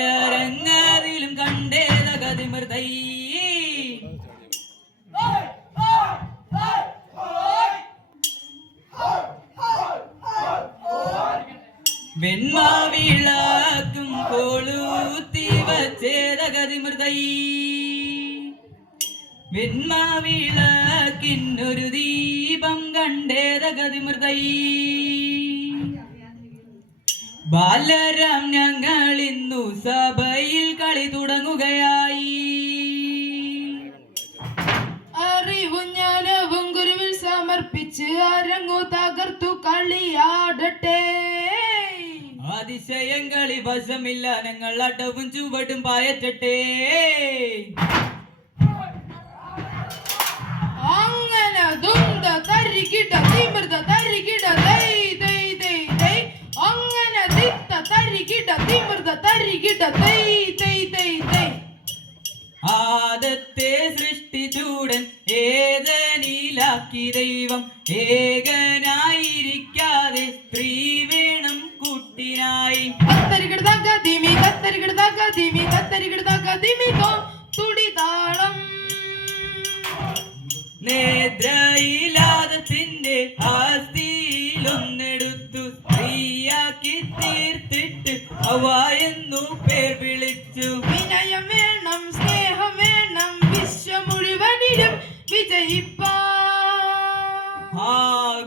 നല്ലോരങ്ങാതിലും കണ്ടേതകതിമൃതൈ വെൺമാവിളക്കും കൊളുത്തി വച്ചേതകതിമൃതൈ വെൺമാവിളക്കിന്നൊരു ദീപം കണ്ടേതകതിമൃതൈ ബാലരാം ഞങ്ങൾ ഇന്നു സഭയിൽ കളി തുടങ്ങുകയായി. അറിവും ജ്ഞാനവും ഗുരുവിൽ സമർപ്പിച്ച് അരങ്ങു തകർത്തു കളിയാടട്ടെ. അതിശയം കളി വശമില്ല ഞങ്ങൾ അടവും ചുവടും പായറ്റട്ടെ. അങ്ങനെ ദുംദ തരികിട തിമിർദ തരികിട ദൈ ദൈ ദൈ ദൈ അങ്ങനെ ദിത്ത തരികിട തിമിർദ തരികിട ദൈ ദൈ ദൈ ദൈ. ആദത്തെ സൃഷ്ടി ചൂടൻ ഏതനിലാക്കി ദൈവം ഏകനായിരിക്കാതെ സ്ത്രീ വേണം കുട്ടിനായി. കത്തരികിട ഗതിമി കത്തരികിട ഗതിമി കത്തരികിട ഗതിമി ഗോ തുടിതാളം. നേദ്രയിലാദത്തിന്റെ ആസ്തിയിലൊന്നെടുത്തു സ്ത്രീയാക്കി തീർത്തിട്ട് അവ എന്നു പേർ വിളിച്ചു. വിനയം വേണം സ്നേഹം വേണം വിശ്വം മുഴുവനിലും വിജയിപ്പാ.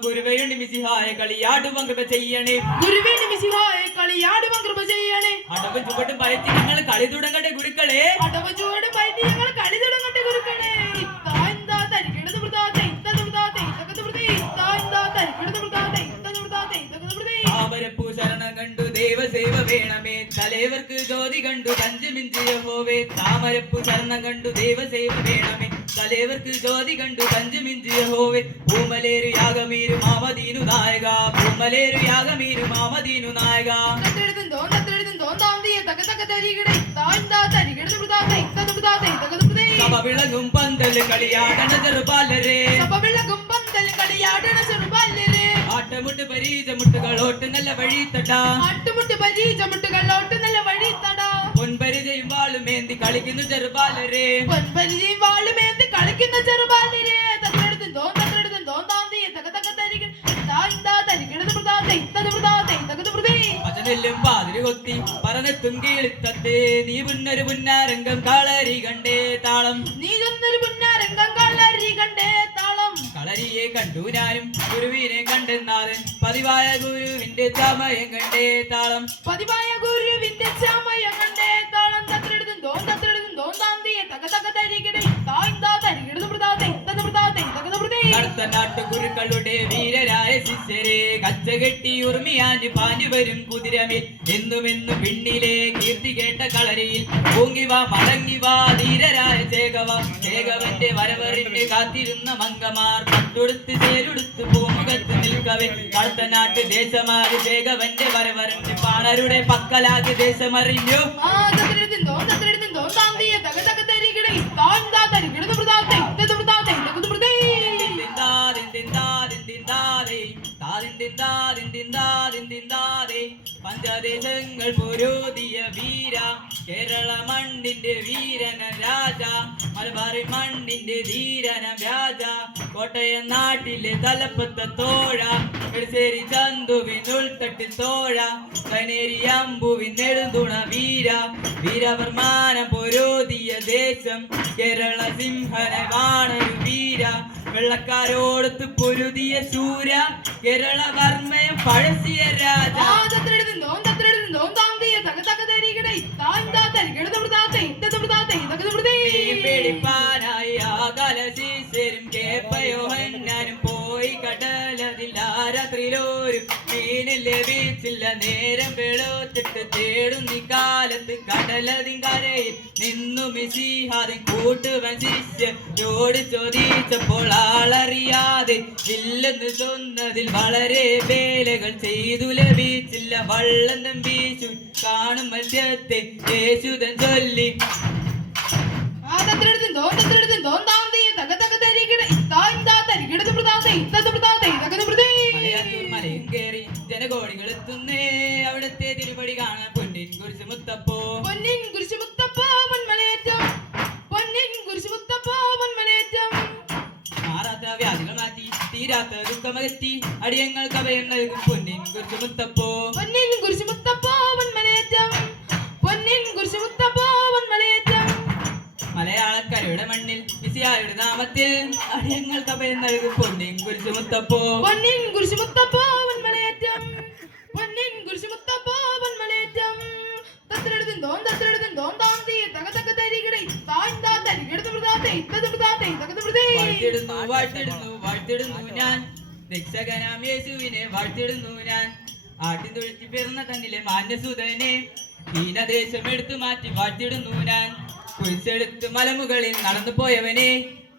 ഗുരുവേണ്ടി മിസിഹായ കളിയാടുവാൻ കൃപ ചെയ്യണേ. ഗുരുവേണ്ടി മിസിഹായ കളിയാടുവാൻ കൃപ ചെയ്യണേ. അടവ് ചുവട്ടും പയറ്റി ഞങ്ങൾ കളി തുടങ്ങട്ടെ ഗുരുക്കളെ. അടവ് ചുവടും പയറ്റി ഞങ്ങൾ കളി തുടങ്ങട്ടെ ഗുരുക്കളെ. താമരപ്പൂ ശരണം കണ്ടു ദേവസേവ വേണമേ തലേവർക്ക് ജ്യോതി കണ്ടു പഞ്ചമിഞ്ചിയ ഹോവേ. താമരപ്പൂ ശരണം കണ്ടു ദേവസേവ വേണമേ തലേവർക്ക് ജ്യോതി കണ്ടു പഞ്ചമിഞ്ചിയ ഹോവേ. പൂമലേരു യാഗമീരു മാമദീനു നായക പൂമലേരു യാഗമീരു മാമദീനു നായക. സഭ വിളങ്ങും പന്തൽ കളിയാടണ ചെറുപാലരെ ആട്ടമുട്ട് പരീജമുട്ടുകളോട്ട് നല്ല വഴിത്തടാ. ആട്ടുമുട്ട് പരീജമുട്ടുകളോട്ട് നല്ല വഴിത്തടാ. പൊൻപരിചയും വാളുമേന്തി കളിക്കുന്നു ചെറുപാലരെ പൊൻപരിചയും വാളുമേന്തി കളിക്കുന്ന ചെറുപാലരെ. അജനെല്ലും പാതിരി കൊത്തി പറന്നെത്തും കീളിത്തത്തെ നീ പുന്നൊരു പുന്നാരംഗം കളരി കണ്ടേ താളം. നീ ഒന്നൊരു പുന്നാരംഗം കളരി കണ്ടേ താളം. കളരിയെ കണ്ടു ഞാനും ഗുരുവിനെ കണ്ടെന്നാഥൻ പതിവായ ഗുരുവിന്റെ ചമയം കണ്ടേ താളം. പതിവായ ഗുരുവിന്റെ ചമയം കണ്ടേ താളം. അടുത്ത നാട്ടുഗുരുക്കളുടെ വീരരായ ശിഷ്യരെ കച്ചകെട്ടി ഉർമിയാഞ്ഞ് പാഞ്ഞു വരും കുതിരമേൽ എന്നുമെന്നും പിന്നിലെ കീർത്തി കേട്ട കളരിയിൽ പൂങ്ങിവാ മടങ്ങിവാ ധീരരായ ചേകവന്റെ വരവറിന് കാത്തിരുന്ന മങ്കമാർ പട്ടൊടുത്ത് ചേരുടുത്ത് പൂമുഖത്ത് നിൽക്കവേ. അടുത്ത നാട്ട് ദേശമാകെ ചേകവന്റെ വരവറിന് പാണരുടെ പക്കലാകെ ദേശമറിഞ്ഞു. പഞ്ചദേശങ്ങൾ പൊരുതിയ വീര കേരള മണ്ണിന്റെ വീരന രാജ മലബാറി മണ്ണിന്റെ ധീരന വ്യാജ കോട്ടയം നാട്ടിലെ തലപ്പത്തെ തോഴ എടശ്ശേരി ചന്തുവിനുൾത്തട്ടിൽ തോഴ കനേരി അമ്പുവിൻ നെടുന്തുണ വീര വീരവർമാനം പൊരുതിയ ദേശം കേരള സിംഹന കാണൊരു വീര വെള്ളക്കാരോടത്ത് പൊരുതിയ ശൂര കേരള വർമ്മയം പഴസിയ രാജ. പേടിപ്പാനായി ആകലശീശരും കേപ്പയോഹന്നാനും പോയി കടലതിലാരാത്രിയിലോരും മീന് ലഭിച്ചില്ല. നേരം വെളുത്തിട്ട് തേടുന്നി കാലത്ത് കടലതിങ്കരയിൽ നിന്നു മിശിഹാദിൻ കൂട്ടുവൻ ശിഷ്യരോട് ചോദിച്ചപ്പോൾ ആളറിയാതെ ഇല്ലെന്ന് ചൊന്നതിൽ വളരെ വേലകൾ ചെയ്തു ലഭിച്ചില്ല. വള്ളം തമ്പീശു കാണും മത്സ്യത്തെ യേശുദൻ ചൊല്ലി. മലയും കേറി ജനകോടികൾ എത്തുന്നേ അവിടത്തെ തിരുപടി കാണാൻ പൊന്നിൻ കുരിശ് മുത്തപ്പോ പൊന്നിൻ കുരിശ് മുത്തപ്പോ പൊന്മലയേറ്റം പൊന്നിൻ കുരിശ് മുത്തപ്പോ പൊന്മലയേറ്റം മാറാത്ത വ്യാധികൾ മാറ്റി തീരാത്ത ദുഃഖമകറ്റി അടിയങ്ങൾക്ക് അഭയം നൽകും പൊന്നിൻ കുരിശ് മുത്തപ്പോ പൊന്നിൻ കുരിശ് മുത്തപ്പോ പൊന്മലയേറ്റം പൊന്നിൻ കുരിശ് മുത്തപ്പോ പൊന്മലയേറ്റം മലയാളക്കരയുടെ മണ്ണിൽ മിശിഹായുടെ നാമത്തിൽ അടിയങ്ങൾക്ക് അഭയം നൽകും പൊന്നിൻ കുരിശ് മുത്തപ്പോ പൊന്നിൻ കുരിശ് മുത്തപ്പോ പൊന്മലയേറ്റം പൊന്നിൻ കുരിശ് മുത്തപ്പോ പൊന്മലയേറ്റം തത്രെടുത്തും താന്തി തകതക തരികിട താന്താ തരികിട മൃതാതെ ഇത്തത് മൃതാതെ തകത മൃതേ വാഴ്ത്തിടുന്നു വാഴ്ത്തിടുന്നു വാഴ്ത്തിടുന്നു ഞാൻ രക്ഷകനാം യേശുവിനെ വാഴ്ത്തിടുന്നു ഞാൻ ആട്ടിൻതൊഴുത്തി പിറന്ന തന്നിലെ മാന്യസുതനെ ഹീനദേശം എടുത്തു മാറ്റി വാഴ്ത്തിടുന്നു ഞാൻ കുരിശെടുത്ത് മലമുകളിൽ നടന്നു പോയവനെ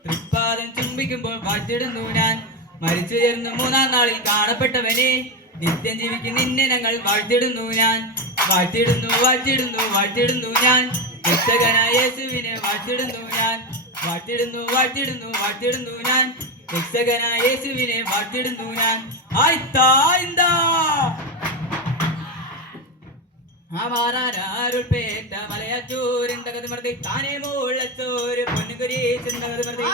തൃപ്പാദം ചുംബിക്കുമ്പോൾ വാഴ്ത്തിടുന്നു ഞാൻ മരിച്ചുയർന്ന് മൂന്നാം നാളിൽ കാണപ്പെട്ടവനെ നിത്യം ജീവിക്കും നിന്നെ ഞങ്ങൾ വാഴ്ത്തിടുന്നു ഞാൻ വാഴ്ത്തിടുന്നു വാഴ്ത്തിടുന്നു വാഴ്ത്തിടുന്നു ഞാൻ രക്ഷകനായ യേശുവിനെ വാഴ്ത്തിടുന്നു ഞാൻ വാഴ്ത്തിടുന്നു വാഴ്ത്തിടുന്നു വാഴ്ത്തിടുന്നു ഞാൻ രക്ഷകനായ യേശുവിനെ വാഴ്ത്തിടുന്നു ഞാൻ ആയിത്താ അമാരാരുൾപേറ്റ മലയാറ്റൂരിന്തകത് മൃതി താനേ മുള്ളച്ചോര് പൊന്നുകുരി ചിന്തകത് മൃതി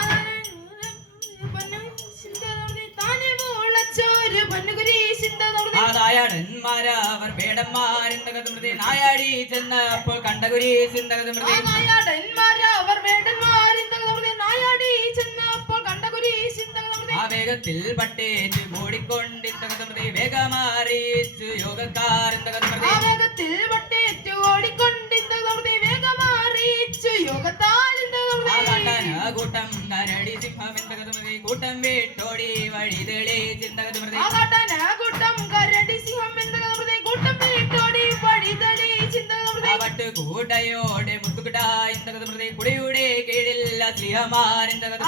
നായാടന്മാരവർ വേടന്മാരിന്തകത് മൃതി നായാടി ചെന്നപ്പോൾ കണ്ടകുരി ചിന്തകത് മൃതി ആ വേഗത്തിൽ പട്ടേറ്റ് ഓടിക്കൊണ്ടിന്തകത് മൃതി വേഗമാറിച്ചു യോഗക്കാരിന്തകത് മൃതി കൂട്ടം കരടി സിംഹം എന്തകത് മൃതി കൂട്ടം വീട്ടോടി വഴി തെളി ചിന്തകത് മൃതി വട്ട് കൂട്ടയോടെ മുത്തുകുട്ടായി എന്തകത് മൃതി കുടിയുടെ കീഴില്ല സ്ലിഹമാരെന്തകത്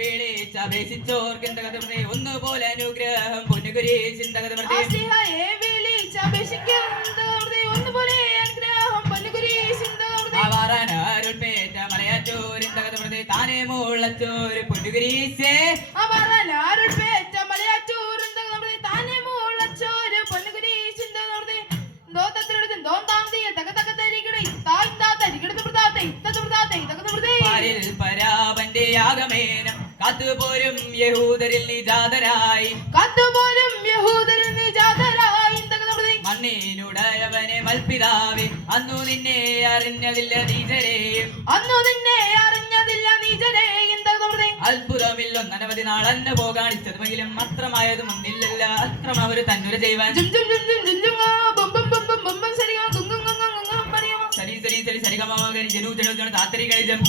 വിളിച്ചപേക്ഷിച്ചോർക്കെന്തകത് മൃതി ഒന്നുപോലെ അനുഗ്രഹം പൊന്നുകുരി ചിന്തകത് മൃതി അവരാരുൾപേറ്റ മലയാറ്റൂരിന്തകത് മൃതി താനേ മുള്ളച്ചോര് പൊന്നുകുരീസേ പരാപന്റെ യാഗമേനം കാത്തുപോരും യഹൂദരിൽ നിജാതരായി മണ്ണിനുടയവനെ മൽപിതാവേ അന്നു നിന്നെ അറിഞ്ഞതില്ല നീചരെയും അത്ഭുതമില്ലൊന്നനവധി നാളന്നെ പോകാണിച്ചതുമെങ്കിലും അത്രമായതും ഒന്നില്ലല്ല അത്രം അവര് തന്നുര ചെയ്യുവാൻ സരി സരി സരി സരിഗമകരി ജനു ജനു ജനു താത്തരികളിജം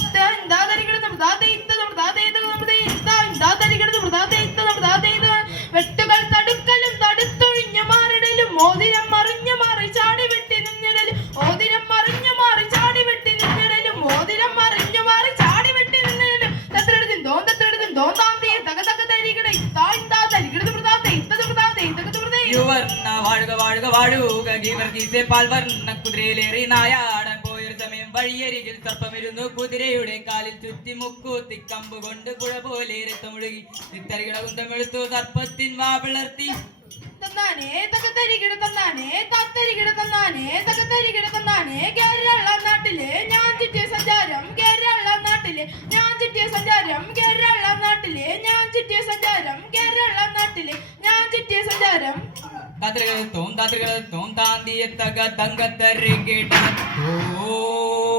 വെട്ടുകൾ തടുക്കലും തടുത്തൊഴിഞ്ഞ മാറിടലും മോതിരം മറിഞ്ഞു മാറി ചാടി വെട്ടി നിന്നിടലും ഓതിരം മറിഞ്ഞു മാറി ചാടി വെട്ടി നിന്നിടലും മോതിരം മറിഞ്ഞു മാറി ചാടി വെട്ടി നിന്നിടലും യുവർണ്ണ വാഴുക വാഴുക വാഴുക ഗീവർഗീസെ പാൽവർണ്ണ കുതിരയിലേറി നായാടൻ പോയൊരു സമയം വഴിയരികിൽ സർപ്പമിരുന്നു കുതിരയുടെ കാലിൽ ചുറ്റി മുക്കൂത്തി കമ്പ് കൊണ്ട് പുഴ പോലെ രക്തമൊഴുകി ഇത്തരികിട കുന്തമെടുത്തു സർപ്പത്തിൻ വാ പിളർത്തി കേരള നാട്ടിലെ ഞാൻ ചുറ്റിയ സഞ്ചാരം കേരള നാട്ടിലെ ഞാൻ ചുറ്റിയ സഞ്ചാരം കേരള നാട്ടിലെ ഞാൻ ചുറ്റിയ സഞ്ചാരം കേരള നാട്ടിലെ ഞാൻ ചുറ്റിയ സഞ്ചാരം താത്രികൾ തോം താന്തിയെത്തക തങ്കത്തരികിട ഓ